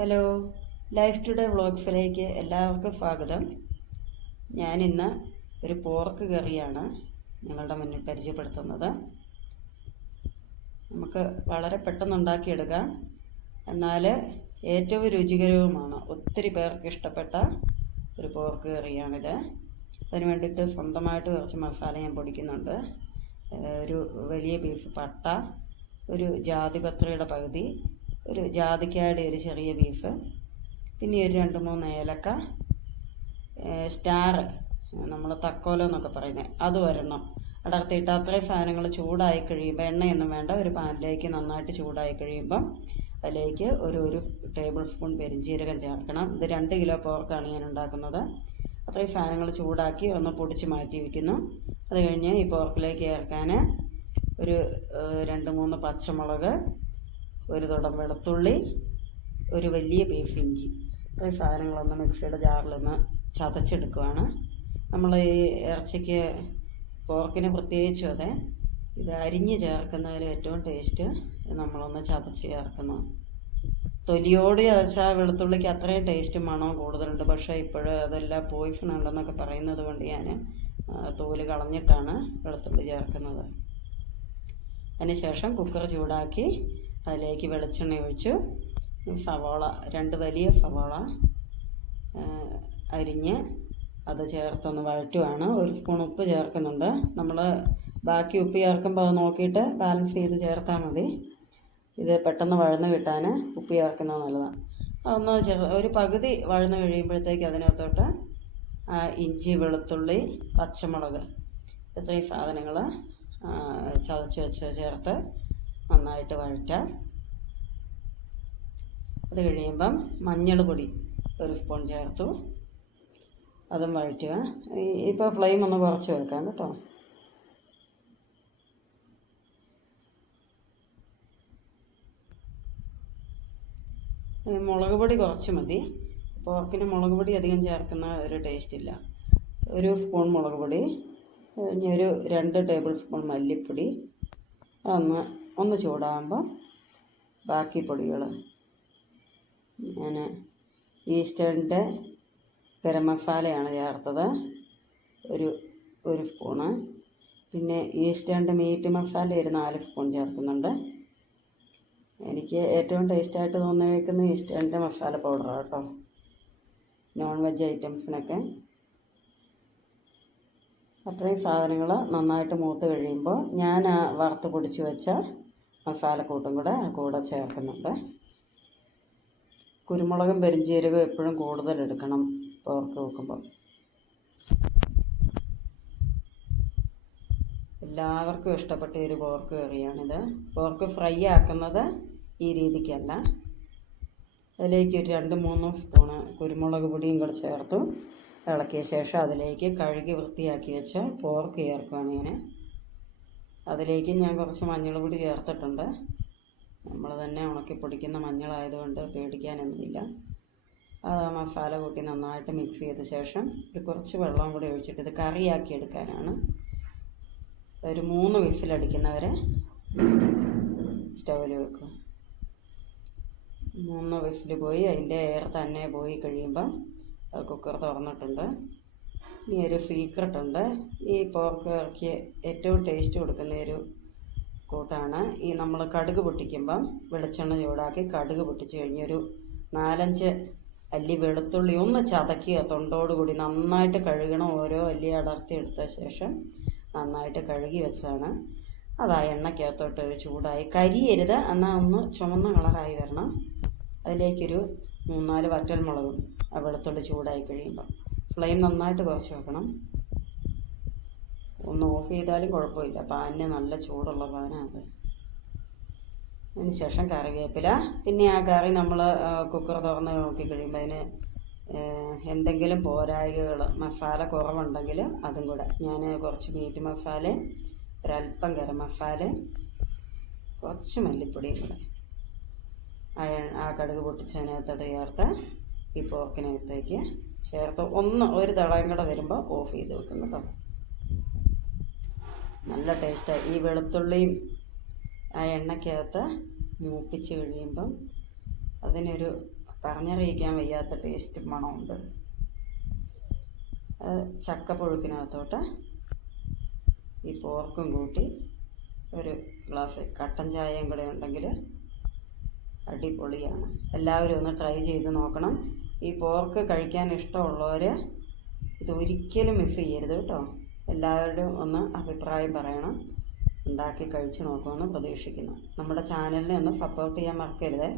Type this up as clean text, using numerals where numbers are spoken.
Hello, life today വ്ളോഗ്സിലേക്ക് എല്ലാവർക്കും സ്വാഗതം. ഞാനിന്ന് ഒരു പോർക്ക് കറിയാണ് നിങ്ങളുടെ മുന്നിൽ പരിചയപ്പെടുത്തുന്നത്. നമുക്ക് വളരെ പെട്ടെന്ന് ഉണ്ടാക്കിയെടുക്കാം, എന്നാൽ ഏറ്റവും രുചികരവുമാണ്. ഒത്തിരി പേർക്ക് ഇഷ്ടപ്പെട്ട ഒരു പോർക്ക് കറിയാണിത്. അതിന് വേണ്ടിയിട്ട് സ്വന്തമായിട്ട് കുറച്ച് മസാല ഞാൻ പൊടിക്കുന്നുണ്ട്. ഒരു വലിയ പീസ് പട്ട, ഒരു ജാതിപത്രിയുടെ പകുതി, ഒരു ജാതിക്കായുടെ ഒരു ചെറിയ പീസ്, പിന്നെ ഒരു 2-3 ഏലക്ക, സ്റ്റാർ, നമ്മൾ തക്കോലം എന്നൊക്കെ പറയുന്നത്, അത് ഒരെണ്ണം അടർത്തിയിട്ട് അത്രയും സാധനങ്ങൾ ചൂടായി കഴിയുമ്പോൾ, എണ്ണയൊന്നും വേണ്ട, ഒരു പാനിലേക്ക് നന്നായിട്ട് ചൂടായി കഴിയുമ്പം അതിലേക്ക് ഒരു ടേബിൾ സ്പൂൺ പെരിഞ്ജീരകം ചേർക്കണം. ഇത് 2 കിലോ പോർക്കാണ് ഞാൻ ഉണ്ടാക്കുന്നത്. അത്രയും സാധനങ്ങൾ ചൂടാക്കി ഒന്ന് പൊടിച്ച് മാറ്റി വയ്ക്കുന്നു. അത് കഴിഞ്ഞ് ഈ പോർക്കിലേക്ക് ചേർക്കാൻ ഒരു 2-3 പച്ചമുളക്, ഒരു തുടം വെളുത്തുള്ളി, ഒരു വലിയ പീസ് ഇഞ്ചി, ഇത്രയും സാധനങ്ങളൊന്ന് മിക്സിയുടെ ജാറിലൊന്ന് ചതച്ചെടുക്കുകയാണ്. നമ്മൾ ഈ ഇറച്ചിക്ക്, പോർക്കിന് പ്രത്യേകിച്ചും അതെ, ഇത് അരിഞ്ഞ് ചേർക്കുന്നതിൽ ഏറ്റവും ടേസ്റ്റ് നമ്മളൊന്ന് ചതച്ച് ചേർക്കുന്നു. തൊലിയോട് ചതച്ചാൽ വെളുത്തുള്ളിക്ക് അത്രയും ടേസ്റ്റ് മണവും കൂടുതലുണ്ട്. പക്ഷേ ഇപ്പോഴും അതെല്ലാം പോയിസൺ ഉണ്ടെന്നൊക്കെ പറയുന്നത് കൊണ്ട് ഞാൻ തോല് കളഞ്ഞിട്ടാണ് വെളുത്തുള്ളി ചേർക്കുന്നത്. അതിനുശേഷം കുക്കർ ചൂടാക്കി അതിലേക്ക് വെളിച്ചെണ്ണ ഒഴിച്ചു സവാള, 2 വലിയ സവാള അരിഞ്ഞ് അത് ചേർത്തൊന്ന് വഴറ്റുവാണ്. 1 സ്പൂൺ ഉപ്പ് ചേർക്കുന്നുണ്ട്. നമ്മൾ ബാക്കി ഉപ്പ് ചേർക്കുമ്പോൾ അത് നോക്കിയിട്ട് ബാലൻസ് ചെയ്ത് ചേർത്താൽ മതി. ഇത് പെട്ടെന്ന് വഴന്ന് കിട്ടാൻ ഉപ്പ് ചേർക്കുന്നത് നല്ലതാണ്. അതൊന്ന് ഒരു പകുതി വഴന്ന് കഴിയുമ്പോഴത്തേക്ക് അതിനകത്തോട്ട് ഇഞ്ചി, വെളുത്തുള്ളി, പച്ചമുളക്, ഇത്രയും സാധനങ്ങൾ ചതച്ച് വെച്ച് ചേർത്ത് നന്നായിട്ട് വഴറ്റാം. അത് കഴിയുമ്പം മഞ്ഞൾ പൊടി 1 സ്പൂൺ ചേർത്തു, അതും വഴറ്റുക. ഇപ്പോൾ ഫ്ലെയിം ഒന്ന് കുറച്ച് വെക്കാം കേട്ടോ. മുളക് പൊടി കുറച്ച് മതി. പോർക്കിന് മുളക് പൊടി അധികം ചേർക്കുന്ന ഒരു ടേസ്റ്റ് ഇല്ല. 1 സ്പൂൺ മുളക് പൊടി, പിന്നെ ഒരു 2 ടേബിൾ സ്പൂൺ മല്ലിപ്പൊടി. ഒന്ന് ചൂടാകുമ്പോൾ ബാക്കി പൊടികൾ, ഞാൻ ഈസ്റ്റേണിൻ്റെ ഗരം മസാലയാണ് ചേർത്തത്, ഒരു സ്പൂണ്. പിന്നെ ഈസ്റ്റേണിൻ്റെ മീറ്റ് മസാല ഒരു 4 സ്പൂൺ ചേർക്കുന്നുണ്ട്. എനിക്ക് ഏറ്റവും ടേസ്റ്റായിട്ട് തോന്നിയിരിക്കുന്ന ഈസ്റ്റേണിൻ്റെ മസാല പൗഡറാണ് കേട്ടോ, നോൺ വെജ് ഐറ്റംസിനൊക്കെ. അത്രയും സാധനങ്ങൾ നന്നായിട്ട് മൂത്ത് കഴിയുമ്പോൾ ഞാൻ വറുത്ത് പൊടിച്ച് വെച്ച മസാലക്കൂട്ടും കൂടെ ചേർക്കുന്നുണ്ട്. കുരുമുളകും പെരിഞ്ജീരകവും എപ്പോഴും കൂടുതൽ എടുക്കണം പോർക്ക് വെക്കുമ്പോൾ. എല്ലാവർക്കും ഇഷ്ടപ്പെട്ട ഒരു പോർക്ക് കറിയാണിത്. പോർക്ക് ഫ്രൈ ആക്കുന്നത് ഈ രീതിക്കല്ല. അതിലേക്ക് ഒരു 2-3 സ്പൂണ് കുരുമുളക് പൊടിയും കൂടെ ചേർത്തു ഇളക്കിയ ശേഷം അതിലേക്ക് കഴുകി വൃത്തിയാക്കി വെച്ച പോർക്ക് ചേർക്കുകയാണ് ഞാൻ. അതിലേക്ക് ഞാൻ കുറച്ച് മഞ്ഞൾ പൊടി ചേർത്തിട്ടുണ്ട്. നമ്മൾ തന്നെ ഉണക്കി പൊടിക്കുന്ന മഞ്ഞളായതുകൊണ്ട് പേടിക്കാനൊന്നുമില്ല. മസാല കൂട്ടി നന്നായിട്ട് മിക്സ് ചെയ്ത ശേഷം കുറച്ച് വെള്ളം കൂടി ഒഴിച്ചിട്ട് ഇത് കറിയാക്കി എടുക്കാനാണ്. ഒരു 3 വിസിലടിക്കുന്നവരെ സ്റ്റൗവിൽ വെക്കും. 3 വിസിൽ പോയി അതിൻ്റെ എയർ തന്നെ പോയി കഴിയുമ്പം കുക്കർ തുറന്നിട്ടുണ്ട്. ഇനി ഒരു സീക്രട്ട് ഉണ്ട്. ഈ പോർക്ക് ഇറക്കി ഏറ്റവും ടേസ്റ്റ് കൊടുക്കുന്ന ഒരു കൂട്ടാണ് ഈ നമ്മൾ കടുക് പൊട്ടിക്കുമ്പം വെളിച്ചെണ്ണ ചൂടാക്കി കടുക് പൊട്ടിച്ച് കഴിഞ്ഞൊരു 4-5 അല്ലി വെളുത്തുള്ളി ഒന്ന് ചതക്കുക, തൊണ്ടോടുകൂടി നന്നായിട്ട് കഴുകണം. ഓരോ അല്ലി അടർത്തി എടുത്ത ശേഷം നന്നായിട്ട് കഴുകി വെച്ചാണ് അത് ആ എണ്ണയ്ക്കകത്തോട്ട് ചൂടായി കരിയരുത്, എന്നാൽ ഒന്ന് ചുവന്ന കളറായി വരണം. അതിലേക്കൊരു 3-4 വറ്റൽമുളകും ആ വെളുത്തുള്ളി ചൂടായി കഴിയുമ്പം ഫ്ലെയിം നന്നായിട്ട് കുറച്ച് വെക്കണം. ഒന്ന് ഓഫ് ചെയ്താലും കുഴപ്പമില്ല, പാനിന് നല്ല ചൂടുള്ള പാനാണ്. അതിന് ശേഷം കറിവേപ്പില. പിന്നെ ആ കറി നമ്മൾ കുക്കർ തുറന്ന് നോക്കി കഴിയുമ്പോൾ അതിന് എന്തെങ്കിലും പോരായ്കകൾ, മസാല കുറവുണ്ടെങ്കിൽ അതും കൂടെ. ഞാൻ കുറച്ച് മീറ്റ് മസാല, ഒരല്പം ഗരം മസാല, കുറച്ച് മല്ലിപ്പൊടിയും കൂടെ ആ കടുക് പൊട്ടിച്ചതിനകത്തോട്ട് ചേർത്ത് ഈ പോർക്കിനകത്തേക്ക് ചേർത്ത് ഒരു തളയും കൂടെ വരുമ്പോൾ ഓഫ് ചെയ്ത് വെക്കും കേട്ടോ. നല്ല ടേസ്റ്റാണ്. ഈ വെളുത്തുള്ളിയും ആ എണ്ണയ്ക്കകത്ത് മൂപ്പിച്ച് കഴിയുമ്പം അതിനൊരു പറഞ്ഞറിയിക്കാൻ വയ്യാത്ത ടേസ്റ്റും മണമുണ്ട്. ചക്കപ്പുഴുക്കിനകത്തോട്ട് ഈ പോർക്കും കൂട്ടി ഒരു ഗ്ലാസ് കട്ടൻ ചായയും കൂടെ ഉണ്ടെങ്കിൽ അടിപൊളിയാണ്. എല്ലാവരും ഒന്ന് ട്രൈ ചെയ്ത് നോക്കണം. ഈ പോർക്ക് കഴിക്കാൻ ഇഷ്ടമുള്ളവർ ഇതൊരിക്കലും മിസ് ചെയ്യരുത് കേട്ടോ. എല്ലാവരും ഒന്ന് അഭിപ്രായം പറയണം. ഉണ്ടാക്കി കഴിച്ച് നോക്കുമെന്ന് പ്രതീക്ഷിക്കുന്നു. നമ്മുടെ ചാനലിനെ ഒന്ന് സപ്പോർട്ട് ചെയ്യാൻ മറക്കരുത്.